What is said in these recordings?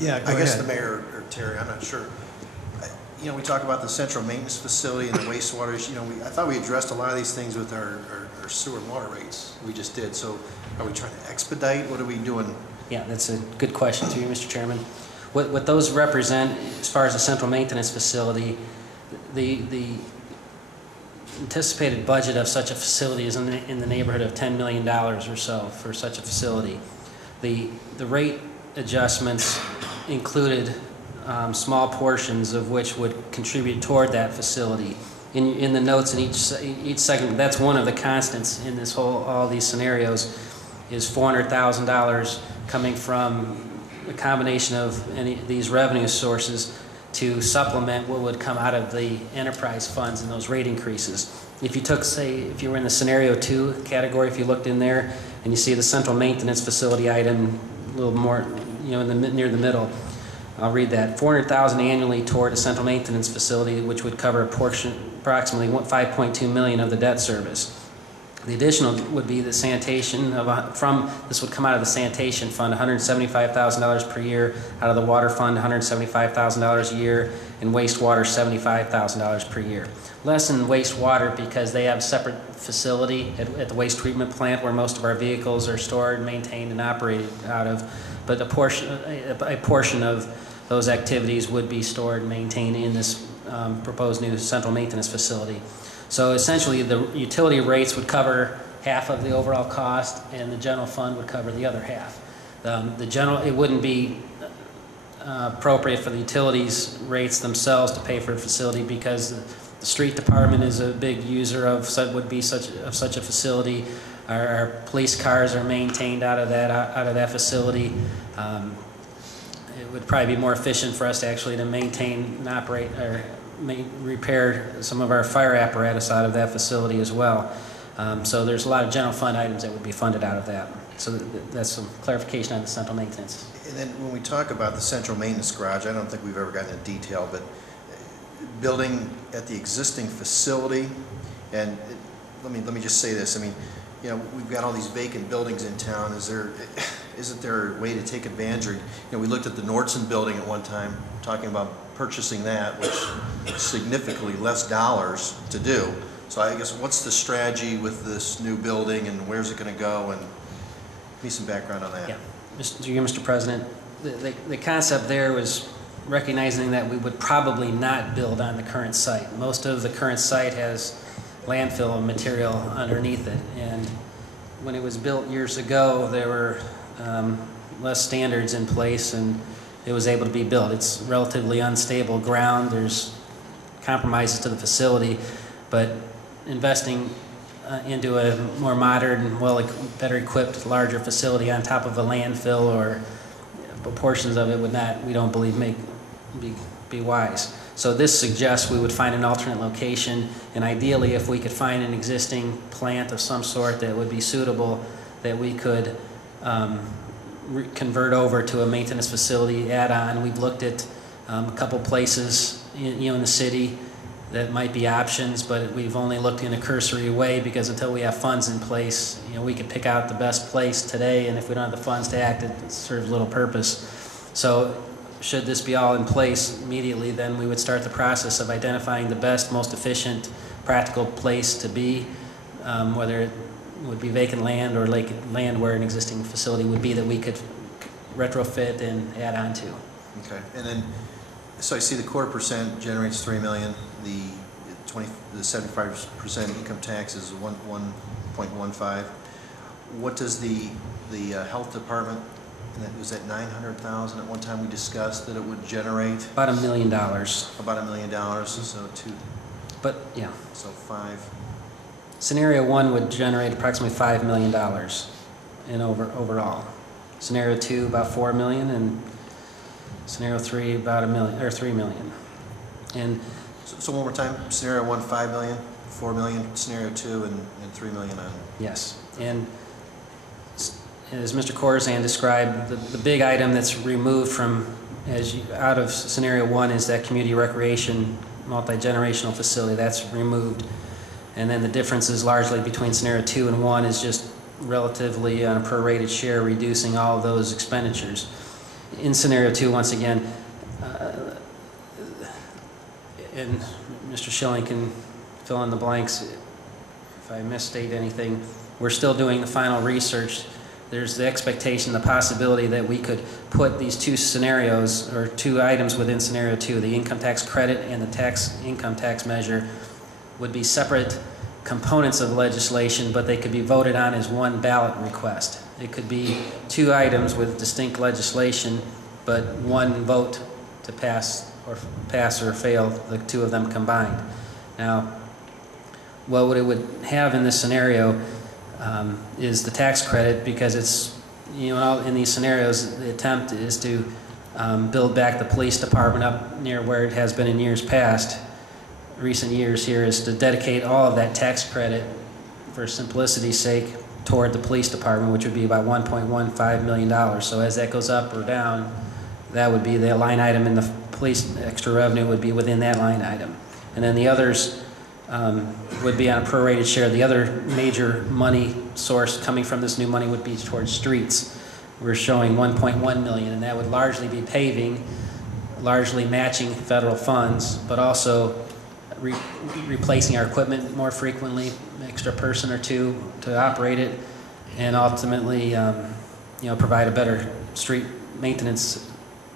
Yeah, go I guess ahead. the mayor, or Terry, I'm not sure. You know, we talk about the central maintenance facility and the wastewaters. You know, I thought we addressed a lot of these things with our sewer and water rates. We just did. So are we trying to expedite? What are we doing? Yeah, that's a good question to you, Mr. Chairman. What those represent, as far as the central maintenance facility, the anticipated budget of such a facility is in the neighborhood of $10 million or so for such a facility. The rate adjustments included small portions of which would contribute toward that facility. In the notes in each segment, that's one of the constants in this all these scenarios, is $400,000 coming from a combination of any of these revenue sources to supplement what would come out of the enterprise funds and those rate increases. If you took, say, if you were in the scenario 2 category, if you looked in there and you see the central maintenance facility item a little more, you know, near the middle, I'll read that. $400,000 annually toward a central maintenance facility, which would cover a portion, approximately $5.2 million of the debt service. The additional would be the sanitation this would come out of the sanitation fund, $175,000 per year, out of the water fund, $175,000 a year, and wastewater, $75,000 per year. Less in wastewater because they have a separate facility at the waste treatment plant where most of our vehicles are stored, maintained, and operated out of. But a portion of those activities would be stored and maintained in this proposed new central maintenance facility. So essentially, the utility rates would cover half of the overall cost, and the general fund would cover the other half. It wouldn't be appropriate for the utilities rates themselves to pay for a facility because the street department is a big user of such a facility. Our police cars are maintained out of that facility. It would probably be more efficient for us to maintain and operate or repair some of our fire apparatus out of that facility as well. So there's a lot of general fund items that would be funded out of that. So that's some clarification on the central maintenance. And then when we talk about the central maintenance garage, I don't think we've ever gotten into detail, but building at the existing facility, and let me just say this. I mean, you know, we've got all these vacant buildings in town. Isn't there a way to take advantage? Or, you know, we looked at the Nordson building at one time, talking about purchasing that, which is significantly less dollars to do. So I guess what's the strategy with this new building, and where's it going to go? And give me some background on that. Yeah, Mr. President, the concept there was recognizing that we would probably not build on the current site. Most of the current site has landfill material underneath it, and when it was built years ago, there were less standards in place, and it was able to be built. It's relatively unstable ground. There's compromises to the facility, but investing into a more modern, better equipped, larger facility on top of a landfill or portions of it would not, we don't believe, be wise. So this suggests we would find an alternate location, and ideally if we could find an existing plant of some sort that would be suitable, that we could convert over to a maintenance facility add-on. We've looked at a couple places in the city that might be options, but we've only looked in a cursory way because until we have funds in place, we could pick out the best place today, and if we don't have the funds to act, it serves little purpose. So should this be all in place immediately, then we would start the process of identifying the best, most efficient, practical place to be, whether it would be vacant land or land where an existing facility would be that we could retrofit and add on to. Okay, and then, so I see the 1/4% generates $3 million. The 75% income tax is 1.15. What does the health department? Was that $900,000 at one time we discussed that it would generate? About $1 million. About $1 million. So two. But yeah. So 5. Scenario 1 would generate approximately $5 million in overall. Scenario 2 about $4 million, and scenario 3 about $1 million or $3 million. And so one more time. Scenario 1 $5 million, $4 million. Scenario 2 and $3 million on. Yes, and as Mr. Corzan described, the big item that's removed from out of scenario 1 is that community recreation multi-generational facility. That's removed. And then the differences largely between scenario 2 and 1 is just relatively on a prorated share, reducing all of those expenditures. in scenario 2, once again, and Mr. Schilling can fill in the blanks if I misstate anything, we're still doing the final research. There's the expectation, the possibility that we could put these two scenarios, or two items within scenario 2, the income tax credit and the income tax measure, would be separate components of legislation, but they could be voted on as one ballot request. It could be two items with distinct legislation, but one vote to pass or fail, the two of them combined. Now, what it would have in this scenario is the tax credit, because it's, in these scenarios, the attempt is to build back the police department up near where it has been in years past. Recent years here is to dedicate all of that tax credit, for simplicity's sake, toward the police department, which would be about $1.15 million. So as that goes up or down, that would be the line item, and the police extra revenue would be within that line item. And then the others would be on a prorated share. The other major money source coming from this new money would be towards streets. We're showing $1.1 million, and that would largely be paving, largely matching federal funds, but also replacing our equipment more frequently, extra person or two to operate it, and ultimately, provide a better street maintenance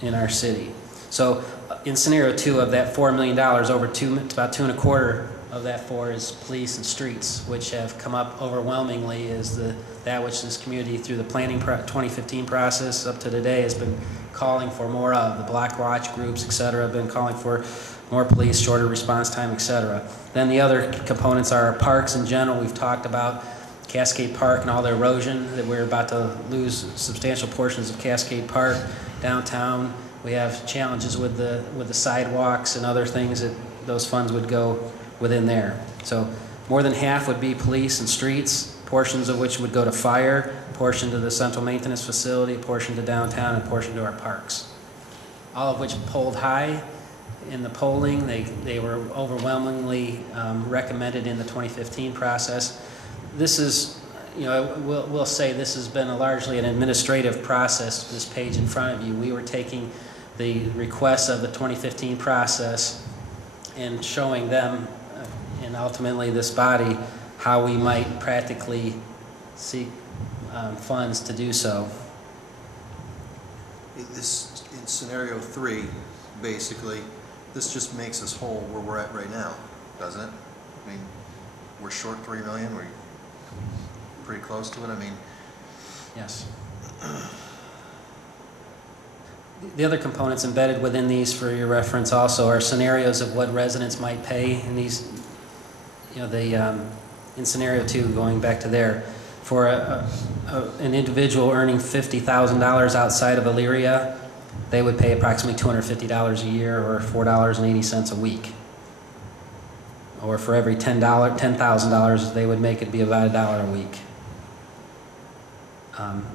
in our city. So, in scenario 2 of that $4 million, about 2.25 of that 4 is police and streets, which have come up overwhelmingly as that which this community, through the planning 2015 process up to today, has been calling for more of. The Black Watch groups, et cetera, have been calling for more police, shorter response time, et cetera. Then the other components are parks in general. We've talked about Cascade Park and all the erosion, that we're about to lose substantial portions of Cascade Park. Downtown, we have challenges with the sidewalks and other things that those funds would go within there. So more than half would be police and streets, portions of which would go to fire, a portion to the central maintenance facility, a portion to downtown, and a portion to our parks. All of which polled high in the polling. They were overwhelmingly recommended in the 2015 process. This is, we'll say this has been largely an administrative process, this page in front of you. We were taking the requests of the 2015 process and showing them, and ultimately this body, how we might practically seek funds to do so. In scenario 3, basically, this just makes us whole where we're at right now, doesn't it? I mean, we're short $3 million. We're pretty close to it. I mean, yes. The other components embedded within these, for your reference, also are scenarios of what residents might pay in these. In scenario 2, going back to there, for an individual earning $50,000 outside of Elyria, they would pay approximately $250 a year, or $4.80 a week. Or for every $10,000 they would make, it be about $1 a week.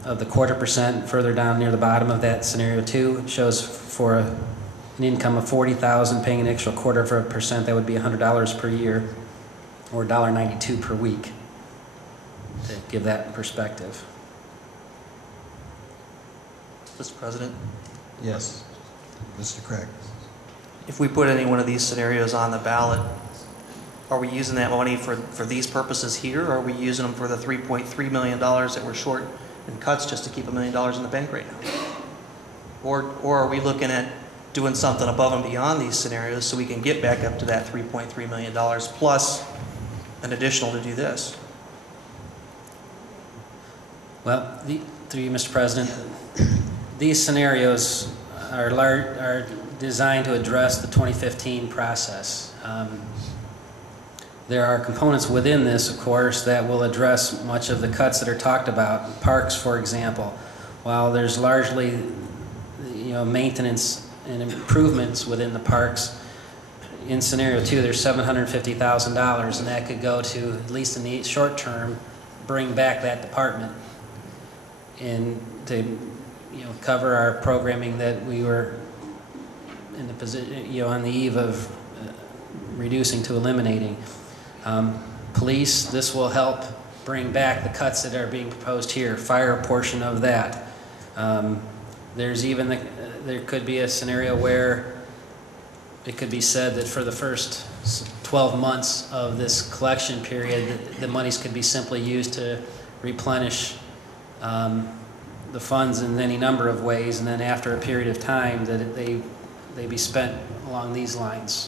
Of the 1/4% further down near the bottom of that scenario 2, it shows for an income of $40,000 paying an extra 1/4%, that would be $100 per year, or $1.92 per week, to give that perspective. Mr. President, Yes. Mr. Craig. if we put any one of these scenarios on the ballot, are we using that money for these purposes here, or are we using them for the $3.3 million that we're short in cuts just to keep $1 million in the bank right now? Or are we looking at doing something above and beyond these scenarios so we can get back up to that $3.3 million plus an additional to do this? Well, through you, Mr. President, these scenarios are designed to address the 2015 process. There are components within this, of course, that will address much of the cuts that are talked about. Parks, for example, while there's largely, maintenance and improvements within the parks, in scenario 2, there's $750,000, and that could go to, at least in the short term, bring back that department and to, cover our programming that we were in the position, on the eve of reducing to eliminating. Police, this will help bring back the cuts that are being proposed here. Fire, portion of that. There's even, there could be a scenario where it could be said that for the first 12 months of this collection period, the monies could be simply used to replenish the funds in any number of ways, and then after a period of time that they be spent along these lines.